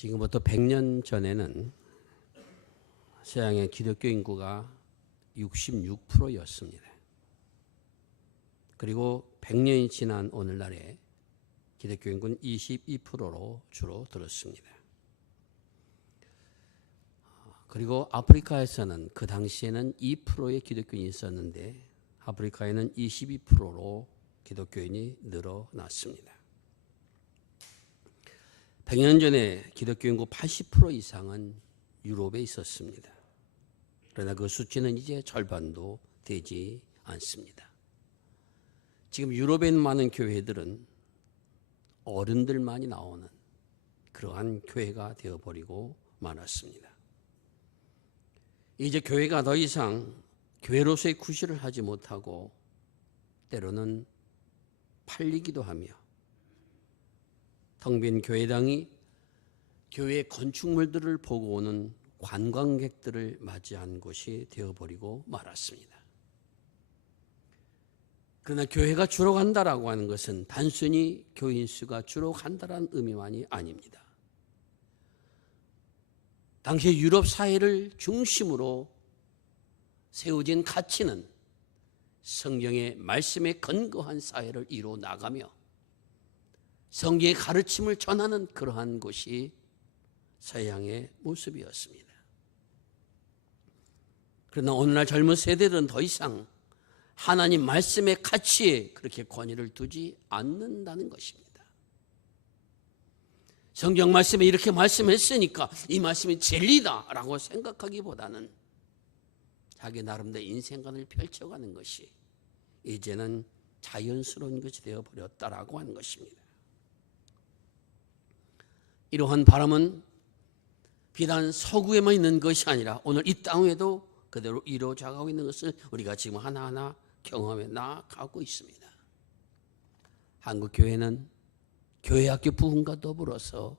지금부터 100년 전에는 서양의 기독교 인구가 66%였습니다. 그리고 100년이 지난 오늘날에 기독교 인구는 22%로 줄어들었습니다. 그리고 아프리카에서는 그 당시에는 2%의 기독교인이 있었는데 아프리카에는 22%로 기독교인이 늘어났습니다. 100년 전에 기독교 인구 80% 이상은 유럽에 있었습니다. 그러나 그 수치는 이제 절반도 되지 않습니다. 지금 유럽에 있는 많은 교회들은 어른들만이 나오는 그러한 교회가 되어버리고 말았습니다. 이제 교회가 더 이상 교회로서의 구실을 하지 못하고 때로는 팔리기도 하며 텅 빈 교회당이 교회 건축물들을 보고 오는 관광객들을 맞이한 곳이 되어버리고 말았습니다. 그러나 교회가 줄어간다라고 하는 것은 단순히 교인 수가 줄어간다라는 의미만이 아닙니다. 당시 유럽 사회를 중심으로 세워진 가치는 성경의 말씀에 근거한 사회를 이루어 나가며 성경의 가르침을 전하는 그러한 것이 서양의 모습이었습니다. 그러나 오늘날 젊은 세대들은 더 이상 하나님 말씀의 가치에 그렇게 권위를 두지 않는다는 것입니다. 성경 말씀에 이렇게 말씀했으니까 이 말씀이 진리다라고 생각하기보다는 자기 나름대로 인생관을 펼쳐가는 것이 이제는 자연스러운 것이 되어버렸다라고 하는 것입니다. 이러한 바람은 비단 서구에만 있는 것이 아니라 오늘 이 땅 위에도 그대로 이루어져가고 있는 것을 우리가 지금 하나하나 경험해 나가고 있습니다. 한국 교회는 교회학교 부흥과 더불어서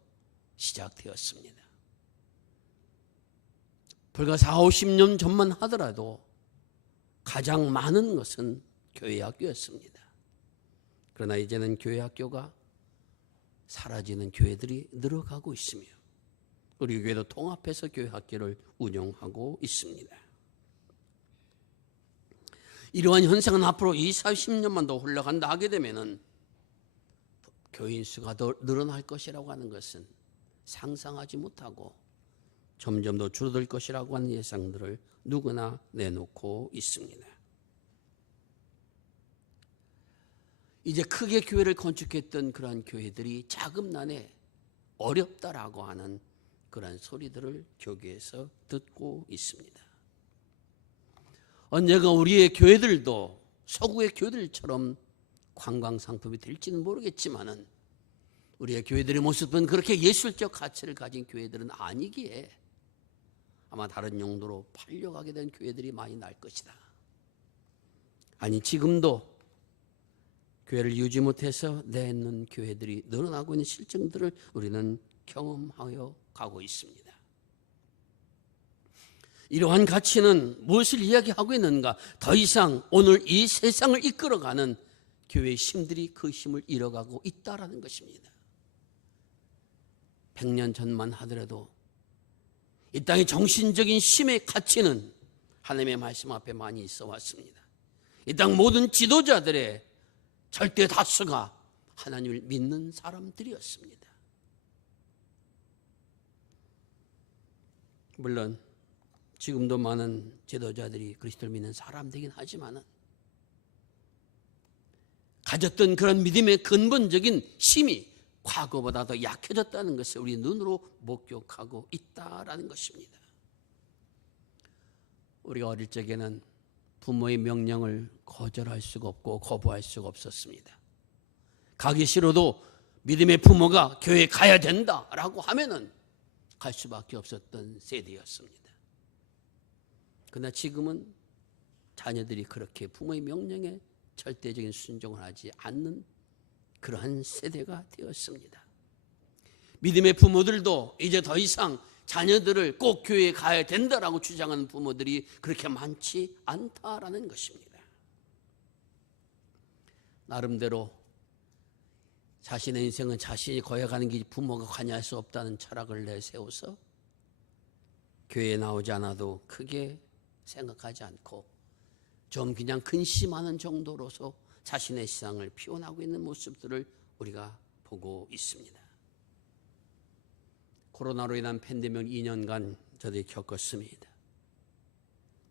시작되었습니다. 불과 40-50년 전만 하더라도 가장 많은 것은 교회학교였습니다. 그러나 이제는 교회학교가 사라지는 교회들이 늘어가고 있으며 우리 교회도 통합해서 교회학교를 운영하고 있습니다. 이러한 현상은 앞으로 20-30년만 더 흘러간다 하게 되면은 교인 수가 더 늘어날 것이라고 하는 것은 상상하지 못하고 점점 더 줄어들 것이라고 하는 예상들을 누구나 내놓고 있습니다. 이제 크게 교회를 건축했던 그러한 교회들이 자금난에 어렵다라고 하는 그러한 소리들을 교계에서 듣고 있습니다. 언젠가 우리의 교회들도 서구의 교회들처럼 관광상품이 될지는 모르겠지만은 우리의 교회들의 모습은 그렇게 예술적 가치를 가진 교회들은 아니기에 아마 다른 용도로 팔려가게 된 교회들이 많이 날 것이다. 아니 지금도 교회를 유지 못해서 내놓는 교회들이 늘어나고 있는 실정들을 우리는 경험하여 가고 있습니다. 이러한 가치는 무엇을 이야기하고 있는가? 더 이상 오늘 이 세상을 이끌어가는 교회의 힘들이 그 힘을 잃어가고 있다라는 것입니다. 100년 전만 하더라도 이 땅의 정신적인 힘의 가치는 하나님의 말씀 앞에 많이 있어 왔습니다. 이 땅 모든 지도자들의 절대 다수가 하나님을 믿는 사람들이었습니다. 물론 지금도 많은 지도자들이 그리스도를 믿는 사람들이긴 하지만은 가졌던 그런 믿음의 근본적인 힘이 과거보다 더 약해졌다는 것을 우리 눈으로 목격하고 있다라는 것입니다. 우리가 어릴 적에는 부모의 명령을 거절할 수가 없고 거부할 수가 없었습니다. 가기 싫어도 믿음의 부모가 교회에 가야 된다라고 하면은 갈 수밖에 없었던 세대였습니다. 그러나 지금은 자녀들이 그렇게 부모의 명령에 절대적인 순종을 하지 않는 그러한 세대가 되었습니다. 믿음의 부모들도 이제 더 이상 자녀들을 꼭 교회에 가야 된다라고 주장하는 부모들이 그렇게 많지 않다라는 것입니다. 나름대로 자신의 인생은 자신이 거해가는 게 부모가 관여할 수 없다는 철학을 내세워서 교회에 나오지 않아도 크게 생각하지 않고 좀 그냥 근심하는 정도로서 자신의 신앙을 피워나가고 있는 모습들을 우리가 보고 있습니다. 코로나로 인한 팬데믹 2년간 저들이 겪었습니다.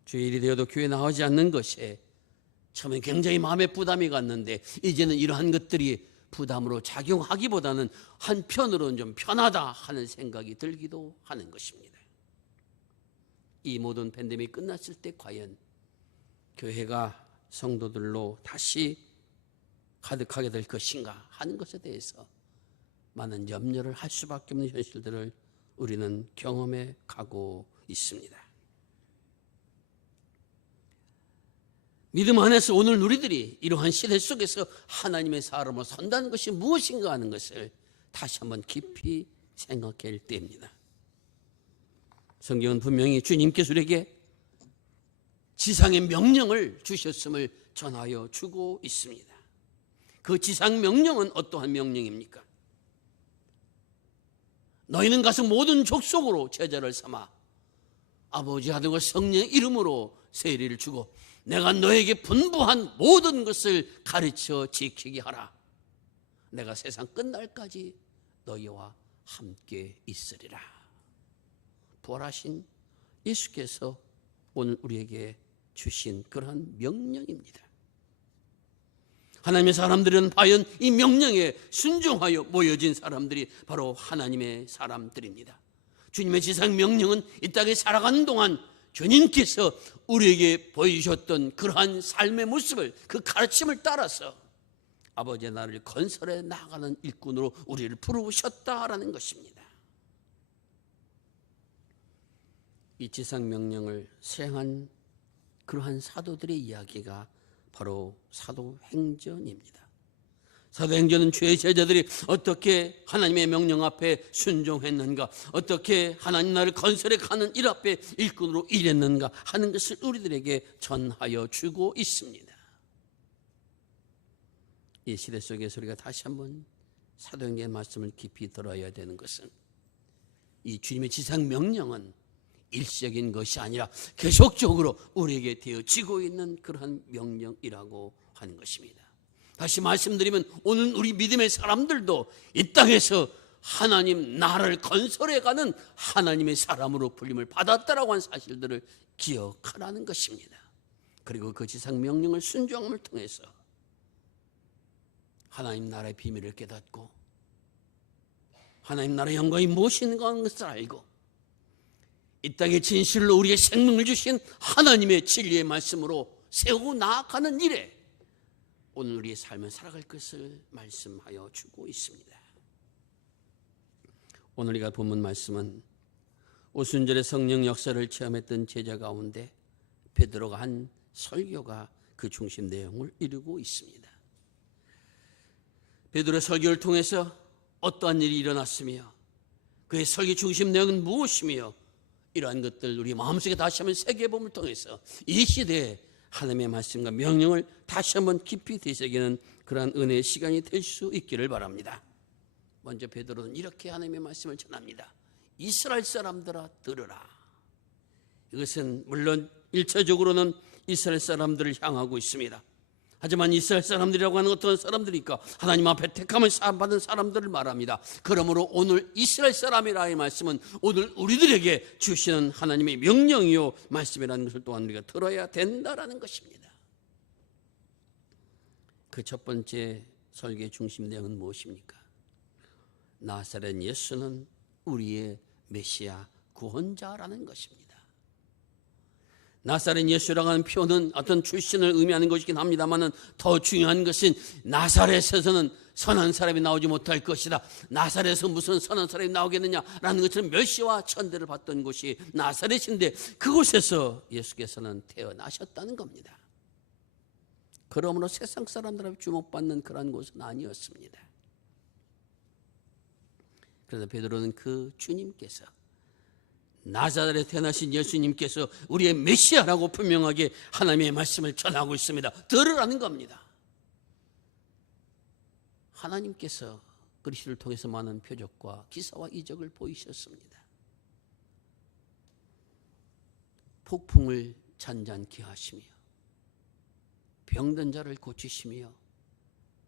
주일이 되어도 교회에 나오지 않는 것에 처음에 굉장히 마음에 부담이 갔는데 이제는 이러한 것들이 부담으로 작용하기보다는 한편으로는 좀 편하다 하는 생각이 들기도 하는 것입니다. 이 모든 팬데믹이 끝났을 때 과연 교회가 성도들로 다시 가득하게 될 것인가 하는 것에 대해서 많은 염려를 할 수밖에 없는 현실들을 우리는 경험해 가고 있습니다. 믿음 안에서 오늘 우리들이 이러한 시대 속에서 하나님의 사람으로 선다는 것이 무엇인가 하는 것을 다시 한번 깊이 생각할 때입니다. 성경은 분명히 주님께서 우리에게 지상의 명령을 주셨음을 전하여 주고 있습니다. 그 지상 명령은 어떠한 명령입니까? 너희는 가서 모든 족속으로 제자를 삼아 아버지 아들과 성령의 이름으로 세례를 주고 내가 너에게 분부한 모든 것을 가르쳐 지키게 하라. 내가 세상 끝날까지 너희와 함께 있으리라. 부활하신 예수께서 오늘 우리에게 주신 그러한 명령입니다. 하나님의 사람들은 과연 이 명령에 순종하여 모여진 사람들이 바로 하나님의 사람들입니다. 주님의 지상 명령은 이 땅에 살아가는 동안 주님께서 우리에게 보여주셨던 그러한 삶의 모습을, 그 가르침을 따라서 아버지의 나라를 건설해 나가는 일꾼으로 우리를 부르셨다라는 것입니다. 이 지상 명령을 수행한 그러한 사도들의 이야기가 바로 사도행전입니다. 사도행전은 주의 제자들이 어떻게 하나님의 명령 앞에 순종했는가, 어떻게 하나님 나라를 건설해 가는 일 앞에 일꾼으로 일했는가 하는 것을 우리들에게 전하여 주고 있습니다. 이 시대 속에서 우리가 다시 한번 사도행전의 말씀을 깊이 들어야 되는 것은 이 주님의 지상 명령은 일시적인 것이 아니라 계속적으로 우리에게 되어지고 있는 그러한 명령이라고 하는 것입니다. 다시 말씀드리면 오늘 우리 믿음의 사람들도 이 땅에서 하나님 나라를 건설해가는 하나님의 사람으로 불림을 받았다라고 하는 사실들을 기억하라는 것입니다. 그리고 그 지상 명령을 순종함을 통해서 하나님 나라의 비밀을 깨닫고 하나님 나라의 영광이 무엇인가 하는 것을 알고 이 땅의 진실로 우리의 생명을 주신 하나님의 진리의 말씀으로 세우고 나아가는 일에 오늘 우리의 삶을 살아갈 것을 말씀하여 주고 있습니다. 오늘 우리가 본문 말씀은 오순절의 성령 역사를 체험했던 제자 가운데 베드로가 한 설교가 그 중심 내용을 이루고 있습니다. 베드로의 설교를 통해서 어떠한 일이 일어났으며 그의 설교 중심 내용은 무엇이며 이러한 것들 우리 마음속에 다시 한번 새겨봄을 통해서 이 시대에 하나님의 말씀과 명령을 다시 한번 깊이 되새기는 그러한 은혜의 시간이 될 수 있기를 바랍니다. 먼저 베드로는 이렇게 하나님의 말씀을 전합니다. 이스라엘 사람들아 들으라. 이것은 물론 1차적으로는 이스라엘 사람들을 향하고 있습니다. 하지만 이스라엘 사람들이라고 하는 어떤 사람들이니까 하나님 앞에 택함을 받은 사람들을 말합니다. 그러므로 오늘 이스라엘 사람이라의 말씀은 오늘 우리들에게 주시는 하나님의 명령이요 말씀이라는 것을 또한 우리가 들어야 된다라는 것입니다. 그 첫 번째 설교의 중심 내용은 무엇입니까? 나사렛 예수는 우리의 메시아 구원자라는 것입니다. 나사렛 예수라고 하는 표현은 어떤 출신을 의미하는 것이긴 합니다만 더 중요한 것은 나사렛에서는 선한 사람이 나오지 못할 것이다. 나사렛에서 무슨 선한 사람이 나오겠느냐라는 것처럼 멸시와 천대를 받던 곳이 나사렛인데 그곳에서 예수께서는 태어나셨다는 겁니다. 그러므로 세상 사람들에게 주목받는 그런 곳은 아니었습니다. 그래서 베드로는 그 주님께서 나사렛에 태어나신 예수님께서 우리의 메시아라고 분명하게 하나님의 말씀을 전하고 있습니다. 들으라는 겁니다. 하나님께서 그리스도를 통해서 많은 표적과 기사와 이적을 보이셨습니다. 폭풍을 잔잔케 하시며 병든 자를 고치시며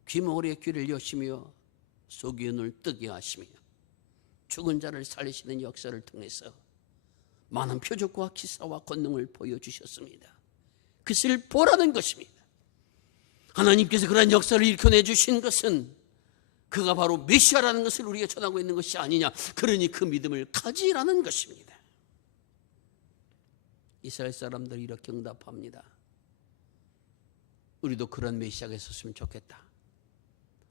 귀머거리의 귀를 여시며 속의 눈을 뜨게 하시며 죽은 자를 살리시는 역사를 통해서 많은 표적과 기사와 권능을 보여주셨습니다. 그것을 보라는 것입니다. 하나님께서 그러한 역사를 일으켜내주신 것은 그가 바로 메시아라는 것을 우리가 전하고 있는 것이 아니냐. 그러니 그 믿음을 가지라는 것입니다. 이스라엘 사람들이 이렇게 응답합니다. 우리도 그런 메시아가 있었으면 좋겠다.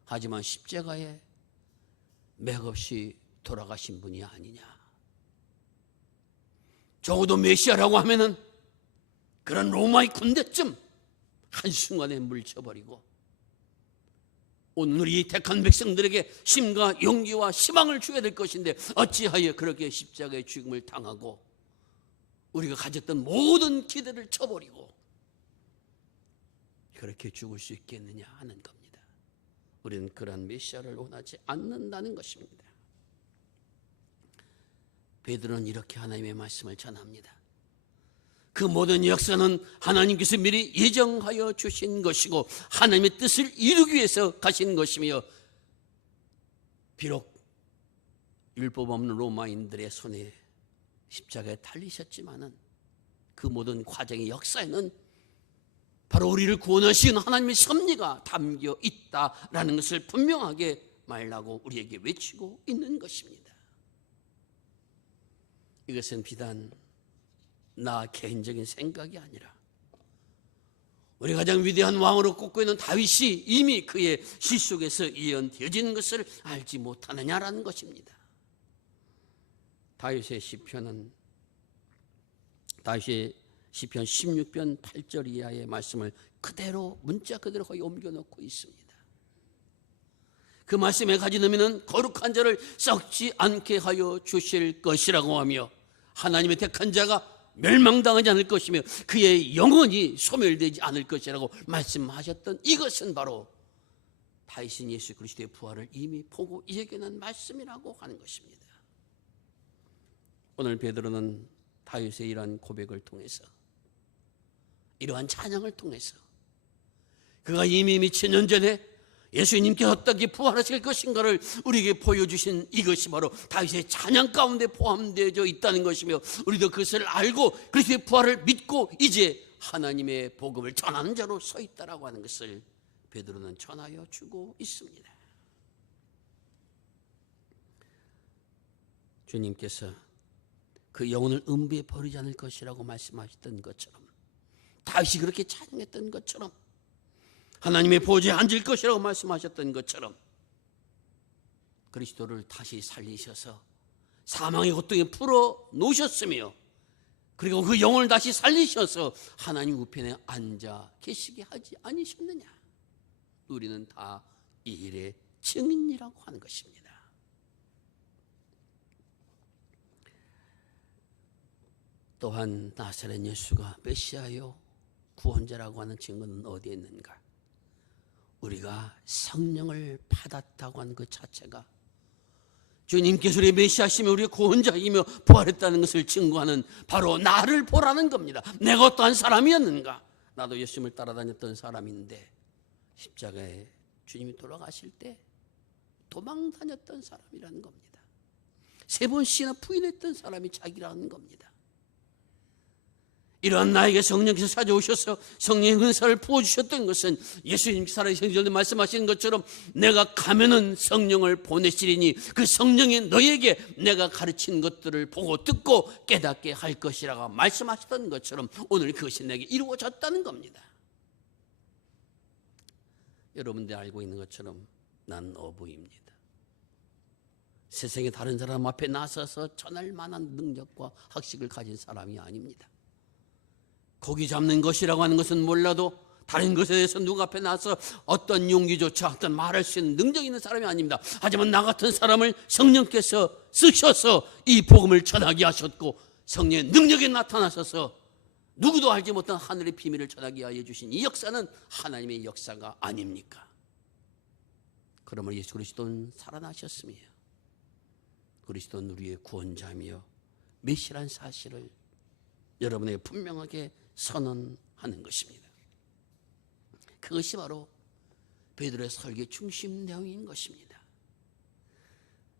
하지만 십자가에 맥없이 돌아가신 분이 아니냐. 적어도 메시아라고 하면은 그런 로마의 군대쯤 한순간에 물쳐버리고 오늘 이 택한 백성들에게 힘과 용기와 희망을 줘야 될 것인데 어찌하여 그렇게 십자가의 죽음을 당하고 우리가 가졌던 모든 기대를 쳐버리고 그렇게 죽을 수 있겠느냐 하는 겁니다. 우리는 그런 메시아를 원하지 않는다는 것입니다. 베드로는 이렇게 하나님의 말씀을 전합니다. 그 모든 역사는 하나님께서 미리 예정하여 주신 것이고 하나님의 뜻을 이루기 위해서 가신 것이며 비록 율법 없는 로마인들의 손에 십자가에 달리셨지만은 그 모든 과정의 역사에는 바로 우리를 구원하신 하나님의 섭리가 담겨 있다라는 것을 분명하게 말하고 우리에게 외치고 있는 것입니다. 이것은 비단 나 개인적인 생각이 아니라 우리 가장 위대한 왕으로 꼽고 있는 다윗이 이미 그의 시 속에서 예언되어진 것을 알지 못하느냐라는 것입니다. 다윗의 시편 16편 8절 이하의 말씀을 그대로 문자 그대로 거의 옮겨놓고 있습니다. 그 말씀에 가진 의미는 거룩한 자를 썩지 않게 하여 주실 것이라고 하며 하나님의 택한 자가 멸망당하지 않을 것이며 그의 영혼이 소멸되지 않을 것이라고 말씀하셨던 이것은 바로 다윗인 예수 그리스도의 부활을 이미 보고 예견한 말씀이라고 하는 것입니다. 오늘 베드로는 다윗의 이러한 고백을 통해서 이러한 찬양을 통해서 그가 이미 미천 년 전에 예수님께서 어떻게 부활하실 것인가를 우리에게 보여주신 이것이 바로 다윗의 찬양 가운데 포함되어 있다는 것이며 우리도 그것을 알고 그리스도의 부활을 믿고 이제 하나님의 복음을 전하는 자로 서 있다라고 하는 것을 베드로는 전하여 주고 있습니다. 주님께서 그 영혼을 음부에 버리지 않을 것이라고 말씀하셨던 것처럼 다윗이 그렇게 찬양했던 것처럼 하나님의 보좌에 앉을 것이라고 말씀하셨던 것처럼 그리스도를 다시 살리셔서 사망의 고통에 풀어 놓으셨으며 그리고 그 영혼을 다시 살리셔서 하나님 우편에 앉아 계시게 하지 않으셨느냐. 우리는 다 이 일의 증인이라고 하는 것입니다. 또한 나사렛 예수가 메시아요 구원자라고 하는 증거는 어디에 있는가? 우리가 성령을 받았다고 하는 그 자체가 주님께서 우리의 메시아시며 우리의 구원자이며 부활했다는 것을 증거하는 바로 나를 보라는 겁니다. 내가 어떠한 사람이었는가? 나도 예수님을 따라다녔던 사람인데 십자가에 주님이 돌아가실 때 도망 다녔던 사람이라는 겁니다. 3번씩이나 부인했던 사람이 자기라는 겁니다. 이러한 나에게 성령께서 찾아오셔서 성령의 은사를 부어주셨던 것은 예수님 살아계신 전에 말씀하신 것처럼 내가 가면은 성령을 보내시리니 그 성령이 너에게 내가 가르친 것들을 보고 듣고 깨닫게 할 것이라고 말씀하셨던 것처럼 오늘 그것이 내게 이루어졌다는 겁니다. 여러분들이 알고 있는 것처럼 난 어부입니다. 세상의 다른 사람 앞에 나서서 전할 만한 능력과 학식을 가진 사람이 아닙니다. 고기 잡는 것이라고 하는 것은 몰라도 다른 것에 대해서 누구 앞에 나서 어떤 용기조차 어떤 말할 수 있는 능력이 있는 사람이 아닙니다. 하지만 나 같은 사람을 성령께서 쓰셔서 이 복음을 전하게 하셨고 성령의 능력이 나타나셔서 누구도 알지 못한 하늘의 비밀을 전하게 하여 주신 이 역사는 하나님의 역사가 아닙니까? 그러므로 예수 그리스도는 살아나셨으며 그리스도는 우리의 구원자며 메시아라는 사실을 여러분에게 분명하게 선언하는 것입니다. 그것이 바로 베드로의 설교의 중심 내용인 것입니다.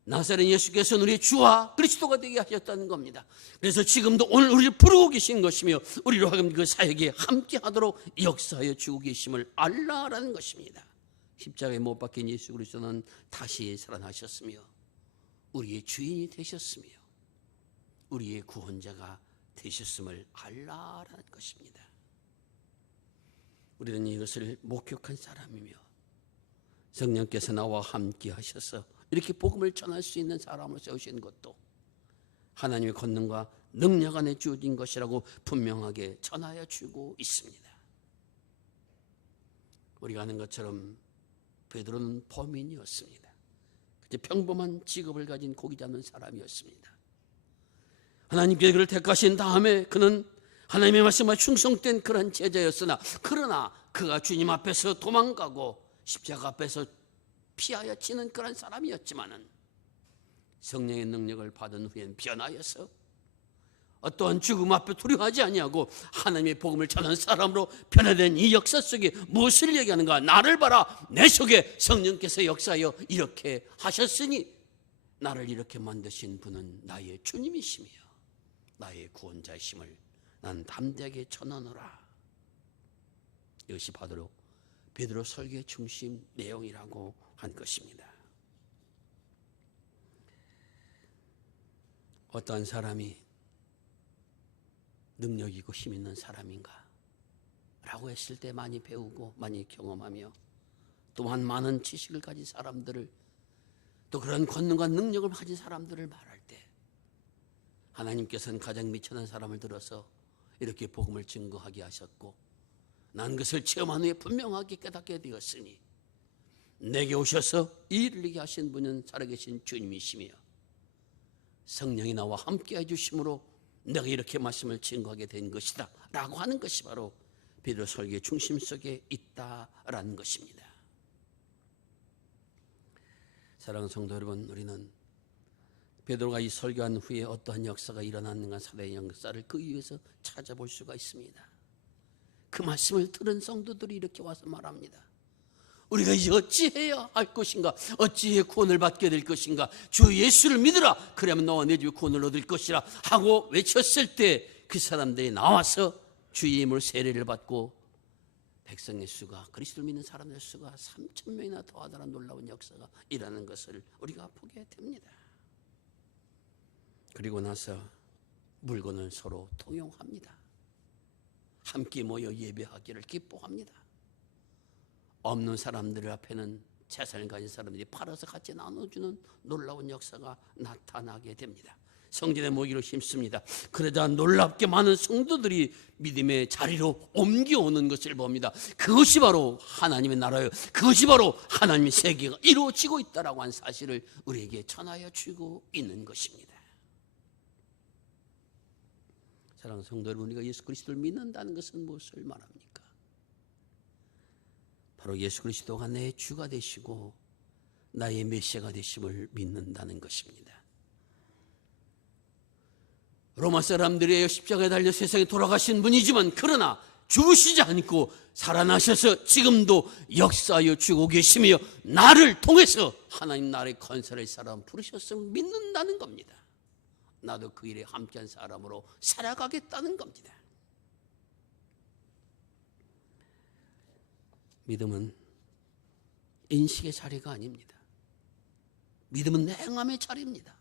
나사렛 예수께서는 우리의 주와 그리스도가 되게 하셨다는 겁니다. 그래서 지금도 오늘 우리를 부르고 계신 것이며 우리로 하여금 그 사역에 함께하도록 역사하여 주고 계심을 알라라는 것입니다. 십자가에 못 박힌 예수 그리스도는 다시 살아나셨으며 우리의 주인이 되셨으며 우리의 구원자가 되셨음을 알라라는 것입니다. 우리는 이것을 목격한 사람이며 성령께서 나와 함께 하셔서 이렇게 복음을 전할 수 있는 사람으로 세우신 것도 하나님의 권능과 능력 안에 주어진 것이라고 분명하게 전하여 주고 있습니다. 우리가 아는 것처럼 베드로는 범인이었습니다. 평범한 직업을 가진 고기 잡는 사람이었습니다. 하나님께서 그를 택하신 다음에 그는 하나님의 말씀에 충성된 그런 제자였으나 그러나 그가 주님 앞에서 도망가고 십자가 앞에서 피하여 치는 그런 사람이었지만은 성령의 능력을 받은 후엔 변하여서 어떠한 죽음 앞에 두려워하지 아니하고 하나님의 복음을 전하는 사람으로 변화된 이 역사 속에 무엇을 얘기하는가? 나를 봐라, 내 속에 성령께서 역사하여 이렇게 하셨으니 나를 이렇게 만드신 분은 나의 주님이시며 나의 구원자이심을 난 담대하게 전하노라. 이것이 바로 베드로 설교의 중심 내용이라고 한 것입니다. 어떠한 사람이 능력 있고 힘 있는 사람인가? 라고 했을 때 많이 배우고 많이 경험하며 또한 많은 지식을 가진 사람들을 또 그런 권능과 능력을 가진 사람들을 말할 때 하나님께서는 가장 미천한 사람을 들어서 이렇게 복음을 증거하게 하셨고 난 그것을 체험한 후에 분명하게 깨닫게 되었으니 내게 오셔서 이 일을 이루게 하신 분은 살아계신 주님이시며 성령이 나와 함께 해주심으로 내가 이렇게 말씀을 증거하게 된 것이다 라고 하는 것이 바로 베드로 설교의 중심 속에 있다라는 것입니다. 사랑하는 성도 여러분, 우리는 베드로가 이 설교한 후에 어떠한 역사가 일어났는가 사도의 역사를 그 위에서 찾아볼 수가 있습니다. 그 말씀을 들은 성도들이 이렇게 와서 말합니다. 우리가 이제 어찌해야 할 것인가? 어찌해 구원을 받게 될 것인가? 주 예수를 믿으라. 그러면 너와 내 집에 구원을 얻을 것이라 하고 외쳤을 때 그 사람들이 나와서 주의 이름으로 세례를 받고 백성의 수가, 그리스도를 믿는 사람의 수가 3,000명이나 더하다는 놀라운 역사가 일어나는 것을 우리가 보게 됩니다. 그리고 나서 물건을 서로 통용합니다. 함께 모여 예배하기를 기뻐합니다. 없는 사람들 앞에는 재산을 가진 사람들이 팔아서 같이 나눠주는 놀라운 역사가 나타나게 됩니다. 성전에 모이기로 힘씁니다. 그러자 놀랍게 많은 성도들이 믿음의 자리로 옮겨오는 것을 봅니다. 그것이 바로 하나님의 나라예요. 그것이 바로 하나님의 세계가 이루어지고 있다라고 하는 사실을 우리에게 전하여 주고 있는 것입니다. 사랑하는 성도 여러분, 우리가 예수 그리스도를 믿는다는 것은 무엇을 말합니까? 바로 예수 그리스도가 내 주가 되시고 나의 메시아가 되심을 믿는다는 것입니다. 로마 사람들이 십자가에 달려 세상에 돌아가신 분이지만 그러나 죽으시지 않고 살아나셔서 지금도 역사하여 주고 계시며 나를 통해서 하나님 나라의 건설할 사람 부르셨음을 믿는다는 겁니다. 나도 그 일에 함께한 사람으로 살아가겠다는 겁니다. 믿음은 인식의 자리가 아닙니다. 믿음은 행함의 자리입니다.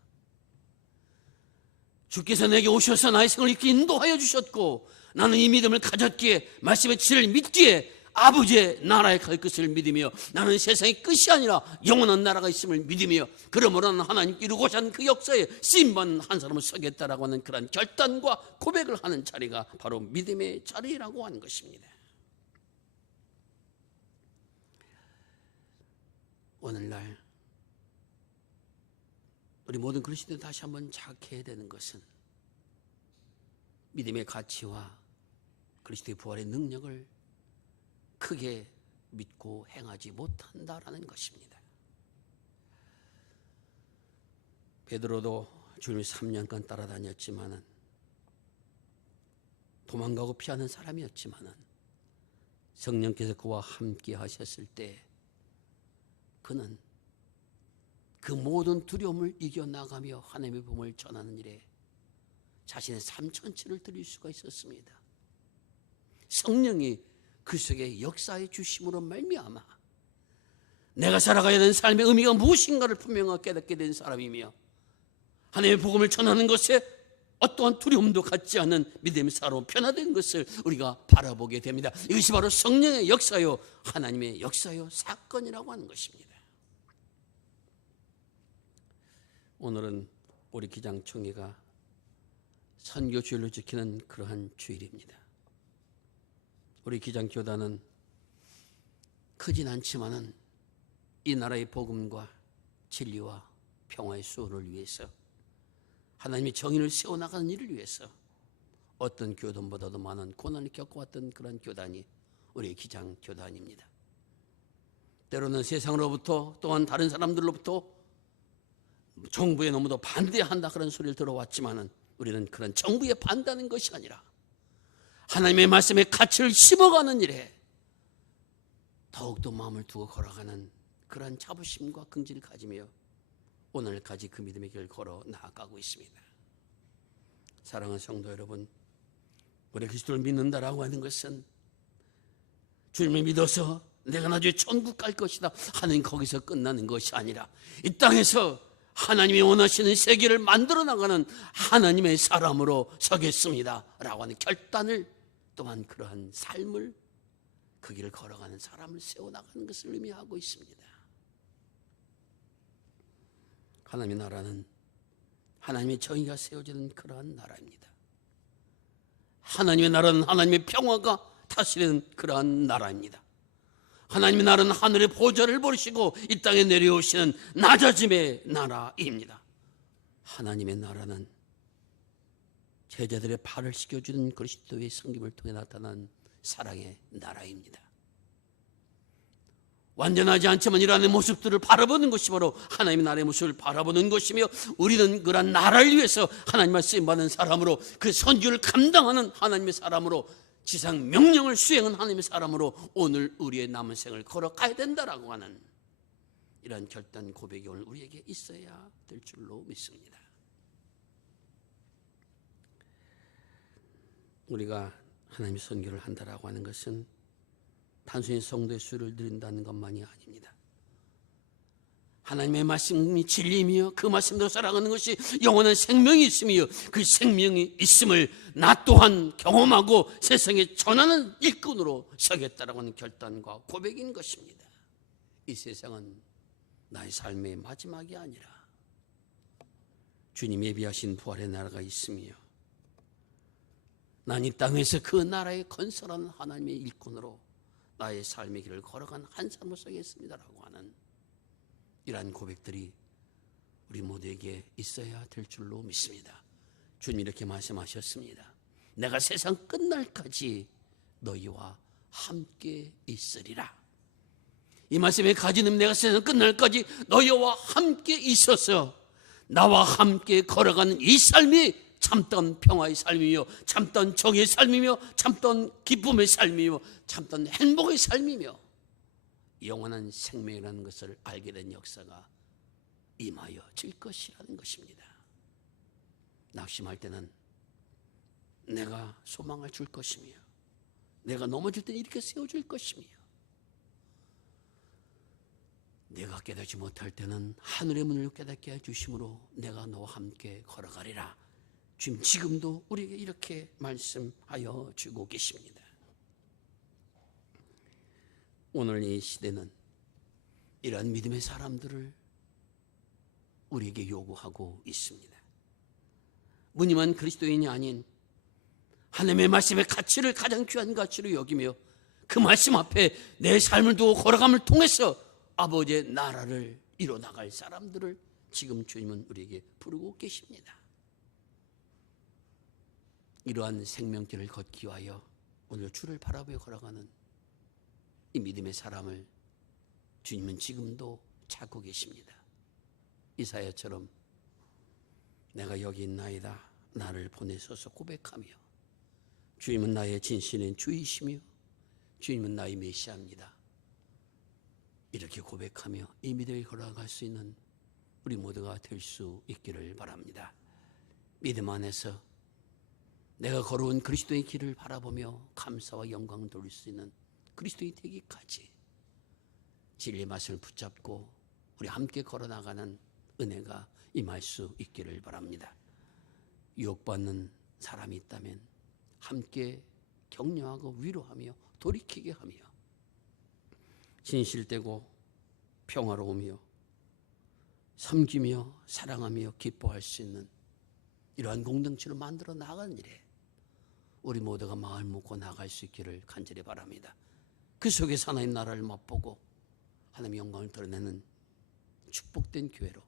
주께서 내게 오셔서 나의 생을 이렇게 인도하여 주셨고 나는 이 믿음을 가졌기에 말씀의 진리를 믿기에 아버지의 나라에 갈 것을 믿으며 나는 세상의 끝이 아니라 영원한 나라가 있음을 믿으며 그러므로 나는 하나님 이루고자 하는 그 역사에 쓰임받는 한 사람을 서겠다라고 하는 그런 결단과 고백을 하는 자리가 바로 믿음의 자리라고 하는 것입니다. 오늘날 우리 모든 그리스도인들이 다시 한번 자각해야 되는 것은 믿음의 가치와 그리스도의 부활의 능력을 크게 믿고 행하지 못한다라는 것입니다. 베드로도 주님을 3년간 따라다녔지만은 도망가고 피하는 사람이었지만은 성령께서 그와 함께 하셨을 때 그는 그 모든 두려움을 이겨나가며 하나님의 복음을 전하는 일에 자신의 삶 전체를 드릴 수가 있었습니다. 성령이 그 속에 역사해 주심으로 말미암아 내가 살아가야 되는 삶의 의미가 무엇인가를 분명하게 깨닫게 된 사람이며 하나님의 복음을 전하는 것에 어떠한 두려움도 갖지 않은 믿음의 사람으로 변화된 것을 우리가 바라보게 됩니다. 이것이 바로 성령의 역사요 하나님의 역사요 사건이라고 하는 것입니다. 오늘은 우리 기장총회가 선교 주일로 지키는 그러한 주일입니다. 우리 기장교단은 크진 않지만은 이 나라의 복음과 진리와 평화의 수호를 위해서 하나님의 정의를 세워나가는 일을 위해서 어떤 교단보다도 많은 고난을 겪어왔던 그런 교단이 우리 기장교단입니다. 때로는 세상으로부터 또한 다른 사람들로부터 정부에 너무도 반대한다 그런 소리를 들어왔지만은 우리는 그런 정부에 반대하는 것이 아니라 하나님의 말씀의 가치를 심어가는 일에 더욱더 마음을 두고 걸어가는 그러한 자부심과 긍지를 가지며 오늘까지 그 믿음의 길을 걸어 나아가고 있습니다. 사랑하는 성도 여러분, 우리 그리스도를 믿는다라고 하는 것은 주님을 믿어서 내가 나중에 천국 갈 것이다 하는 거기서 끝나는 것이 아니라 이 땅에서 하나님이 원하시는 세계를 만들어 나가는 하나님의 사람으로 서겠습니다 라고 하는 결단을 또한 그러한 삶을 그 길을 걸어가는 사람을 세워나가는 것을 의미하고 있습니다. 하나님의 나라는 하나님의 정의가 세워지는 그러한 나라입니다. 하나님의 나라는 하나님의 평화가 다스리는 그러한 나라입니다. 하나님의 나라는 하늘의 보좌를 버리시고 이 땅에 내려오시는 낮아짐의 나라입니다. 하나님의 나라는 제자들의 발을 씻겨주는 그리스도의 섬김을 통해 나타난 사랑의 나라입니다. 완전하지 않지만 이러한 모습들을 바라보는 것이 바로 하나님의 나라의 모습을 바라보는 것이며 우리는 그러한 나라를 위해서 하나님의 쓰임받은 사람으로 그 선교를 감당하는 하나님의 사람으로 지상 명령을 수행한 하나님의 사람으로 오늘 우리의 남은 생을 걸어가야 된다라고 하는 이런 결단 고백이 오늘 우리에게 있어야 될 줄로 믿습니다. 우리가 하나님의 선교를 한다라고 하는 것은 단순히 성도의 수를 늘린다는 것만이 아닙니다. 하나님의 말씀이 진리이며 그 말씀대로 살아가는 것이 영원한 생명이 있으며 그 생명이 있음을 나 또한 경험하고 세상에 전하는 일꾼으로 서겠다라고 하는 결단과 고백인 것입니다. 이 세상은 나의 삶의 마지막이 아니라 주님 예비하신 부활의 나라가 있으며 난 이 땅에서 그 나라의 건설한 하나님의 일꾼으로 나의 삶의 길을 걸어간 한 사람으로 서겠습니다라고 하는 이러한 고백들이 우리 모두에게 있어야 될 줄로 믿습니다. 주님 이렇게 말씀하셨습니다. 내가 세상 끝날까지 너희와 함께 있으리라. 이 말씀에 가지는 내가 세상 끝날까지 너희와 함께 있어서 나와 함께 걸어가는 이 삶이 참던 평화의 삶이며 참던 정의의 삶이며 참던 기쁨의 삶이며 참던 행복의 삶이며 영원한 생명이라는 것을 알게 된 역사가 임하여질 것이라는 것입니다. 낙심할 때는 내가 소망을 줄 것이며 내가 넘어질 때는 이렇게 세워줄 것이며 내가 깨닫지 못할 때는 하늘의 문을 깨닫게 해주심으로 내가 너와 함께 걸어가리라. 지금도 우리에게 이렇게 말씀하여 주고 계십니다. 오늘 이 시대는 이러한 믿음의 사람들을 우리에게 요구하고 있습니다. 무늬만 그리스도인이 아닌 하나님의 말씀의 가치를 가장 귀한 가치로 여기며 그 말씀 앞에 내 삶을 두고 걸어감을 통해서 아버지의 나라를 이뤄나갈 사람들을 지금 주님은 우리에게 부르고 계십니다. 이러한 생명길을 걷기 위하여 오늘 주를 바라보며 걸어가는 이 믿음의 사람을 주님은 지금도 찾고 계십니다. 이사야처럼 내가 여기 있나이다 나를 보내소서 고백하며, 주님은 나의 진실인 주이시며 주님은 나의 메시아입니다, 이렇게 고백하며 이 믿음을 걸어갈 수 있는 우리 모두가 될 수 있기를 바랍니다. 믿음 안에서 내가 걸어온 그리스도의 길을 바라보며 감사와 영광을 돌릴 수 있는 그리스도의 되기까지 진리의 말씀을 붙잡고 우리 함께 걸어나가는 은혜가 임할 수 있기를 바랍니다. 유혹받는 사람이 있다면 함께 격려하고 위로하며 돌이키게 하며 진실되고 평화로우며 섬기며 사랑하며 기뻐할 수 있는 이러한 공동체를 만들어 나가는 일에 우리 모두가 마음을 먹고 나갈 수 있기를 간절히 바랍니다. 그 속에서 하나님 나라를 맛보고 하나님의 영광을 드러내는 축복된 교회로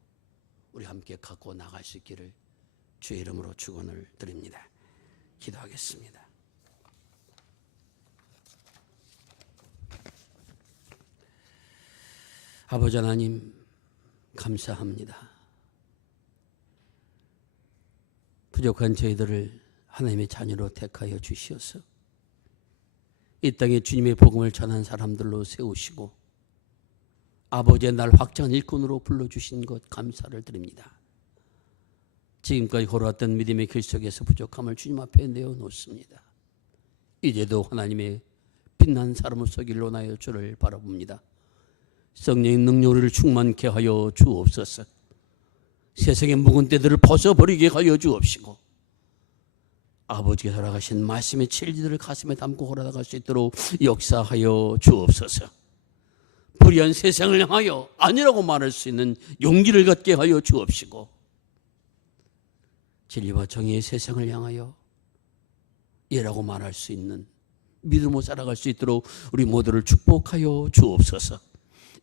우리 함께 갖고 나갈 수 있기를 주의 이름으로 축원을 드립니다. 기도하겠습니다. 아버지 하나님 감사합니다. 부족한 저희들을 하나님의 자녀로 택하여 주시어서 이 땅에 주님의 복음을 전한 사람들로 세우시고 아버지의 날 확장한 일꾼으로 불러주신 것 감사를 드립니다. 지금까지 걸어왔던 믿음의 길 속에서 부족함을 주님 앞에 내어놓습니다. 이제도 하나님의 빛난 사람을 서길 원하여 주를 바라봅니다. 성령의 능력을 충만케 하여 주옵소서. 세상의 묵은 때들을 벗어버리게 하여 주옵시고 아버지가 돌아가신 말씀의 진리들을 가슴에 담고 걸어나갈 수 있도록 역사하여 주옵소서. 불의한 세상을 향하여 아니라고 말할 수 있는 용기를 갖게 하여 주옵시고 진리와 정의의 세상을 향하여 예라고 말할 수 있는 믿음으로 살아갈 수 있도록 우리 모두를 축복하여 주옵소서.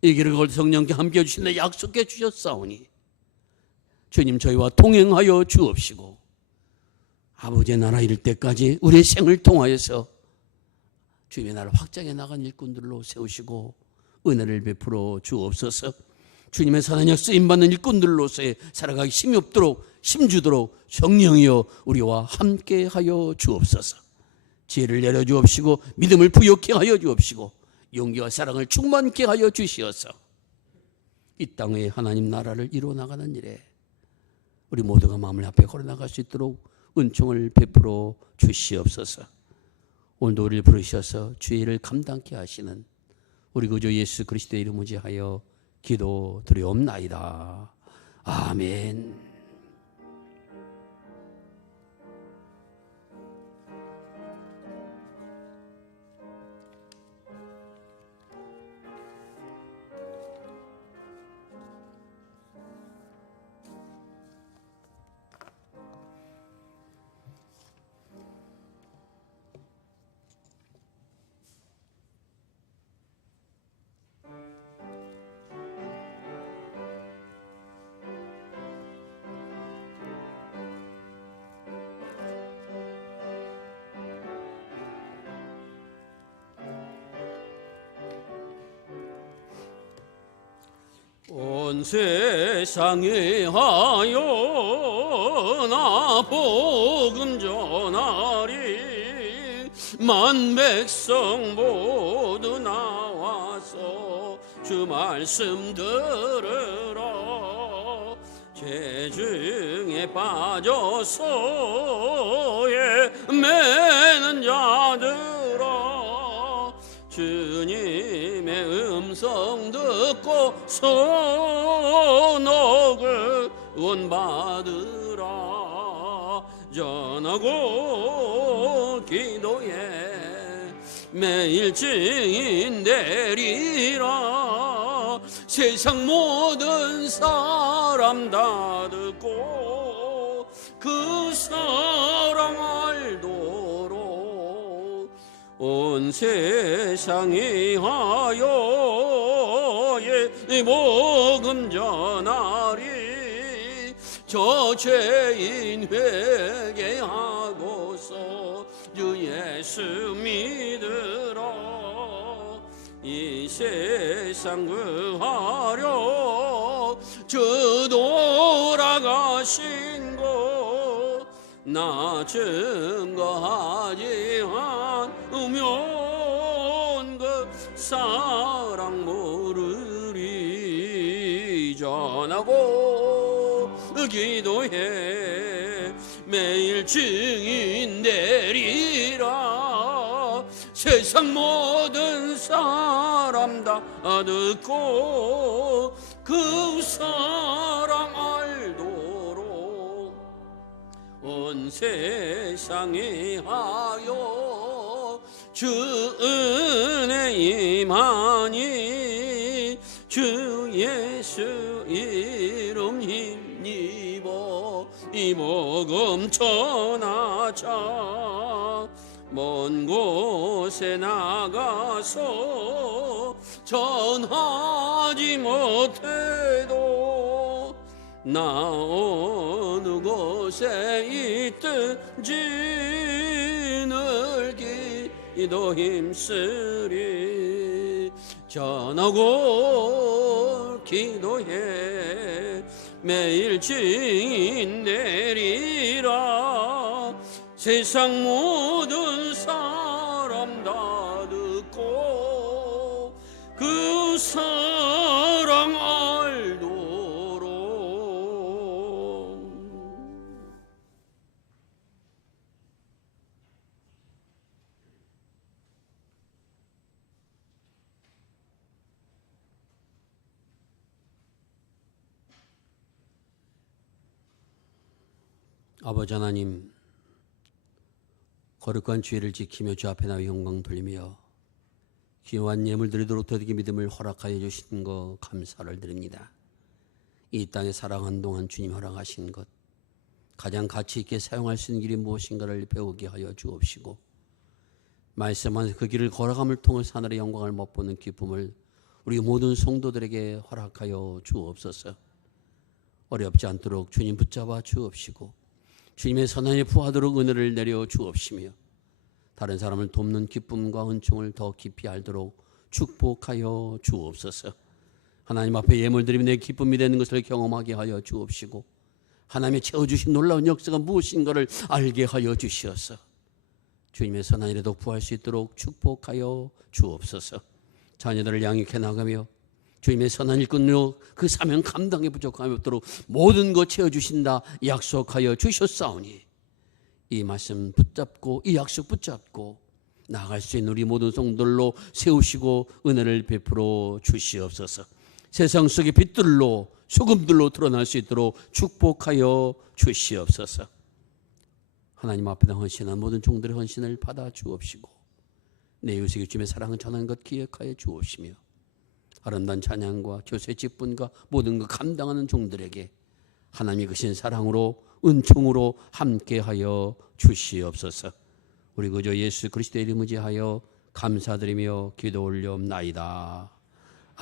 이 길을 걸 성령께 함께해 주신다 약속해 주셨사오니 주님 저희와 동행하여 주옵시고 아버지의 나라 이를 때까지 우리의 생을 통하여서 주님의 나라를 확장해 나간 일꾼들로 세우시고 은혜를 베풀어 주옵소서. 주님의 사랑력 쓰임받는 일꾼들로서의 살아가기 힘이 없도록 힘주도록 성령이여 우리와 함께하여 주옵소서. 지혜를 내려주옵시고 믿음을 부욕케 하여 주옵시고 용기와 사랑을 충만케 하여 주시어서 이 땅에 하나님 나라를 이루어나가는 일에 우리 모두가 마음을 앞에 걸어나갈 수 있도록 은총을 베풀어 주시옵소서. 오늘도 우리를 부르셔서 주의 일을 감당케 하시는 우리 구주 예수 그리스도의 이름을 지하여 기도드리옵나이다. 아멘. 온 세상에 하여 나 복음 전하리 만 백성 모두 나와서 주 말씀 들으라 죄 중에 빠져서 매는 자들아 주님의 음성 듣고 선옥을 원받으라 전하고 기도에 매일 증인 되리라 세상 모든 사람 다 듣고 그 사랑 알도록 온 세상에 하여 복음 전하리 저 죄인 회개하고서 주 예수 믿으라 이 세상 구하려 주 돌아가신 곳 나 증거하지 않으면 그 사랑 모르리. 전하고 기도해 매일 증인 되리라. 세상 모든 사람 다 듣고 그 사랑 알도록 온 세상에 하여 주 은혜 임하니 주 예수 이름 힘입어 이 복음 전하자. 먼 곳에 나가서 전하지 못해도 나 어느 곳에 있든지 늘 기도 힘쓰리. 전하고 기도해 매일 증인 내리라. 세상 모든 사람 다 듣고 그 사랑 알도록. 아버지 하나님, 거룩한 주의를 지키며 주 앞에 나와 영광 돌리며 귀한 예물 드리도록 더디게 믿음을 허락하여 주신 것 감사를 드립니다. 이 땅에 살아가는 동안 주님 허락하신 것, 가장 가치 있게 사용할 수 있는 길이 무엇인가를 배우게 하여 주옵시고, 말씀한 그 길을 걸어감을 통해 하늘의 영광을 맛보는 기쁨을 우리 모든 성도들에게 허락하여 주옵소서. 어렵지 않도록 주님 붙잡아 주옵시고, 주님의 선한에 부하도록 은혜를 내려 주옵시며, 다른 사람을 돕는 기쁨과 은총을 더 깊이 알도록 축복하여 주옵소서. 하나님 앞에 예물 드리며 내 기쁨이 되는 것을 경험하게 하여 주옵시고, 하나님의 채워주신 놀라운 역사가 무엇인가를 알게 하여 주시어서 주님의 선한 일에 독부할 수 있도록 축복하여 주옵소서. 자녀들을 양육해 나가며 주님의 선한 일꾼으로 그 사명 감당에 부족함이 없도록 모든 것 채워주신다 약속하여 주셨사오니, 이 말씀 붙잡고 이 약속 붙잡고 나아갈 수 있는 우리 모든 성도들로 세우시고 은혜를 베풀어 주시옵소서. 세상 속의 빛들로 소금들로 드러날 수 있도록 축복하여 주시옵소서. 하나님 앞에 헌신한 모든 종들의 헌신을 받아 주옵시고, 내 이웃에게 주님의 사랑을 전하는 것 기억하여 주옵시며, 아름다운 찬양과 교세 직분과 모든 것 감당하는 종들에게 하나님이 크신 사랑으로 은총으로 함께하여 주시옵소서. 우리 구주 예수 그리스도의 이름 의지하여 감사드리며 기도 올려옵나이다.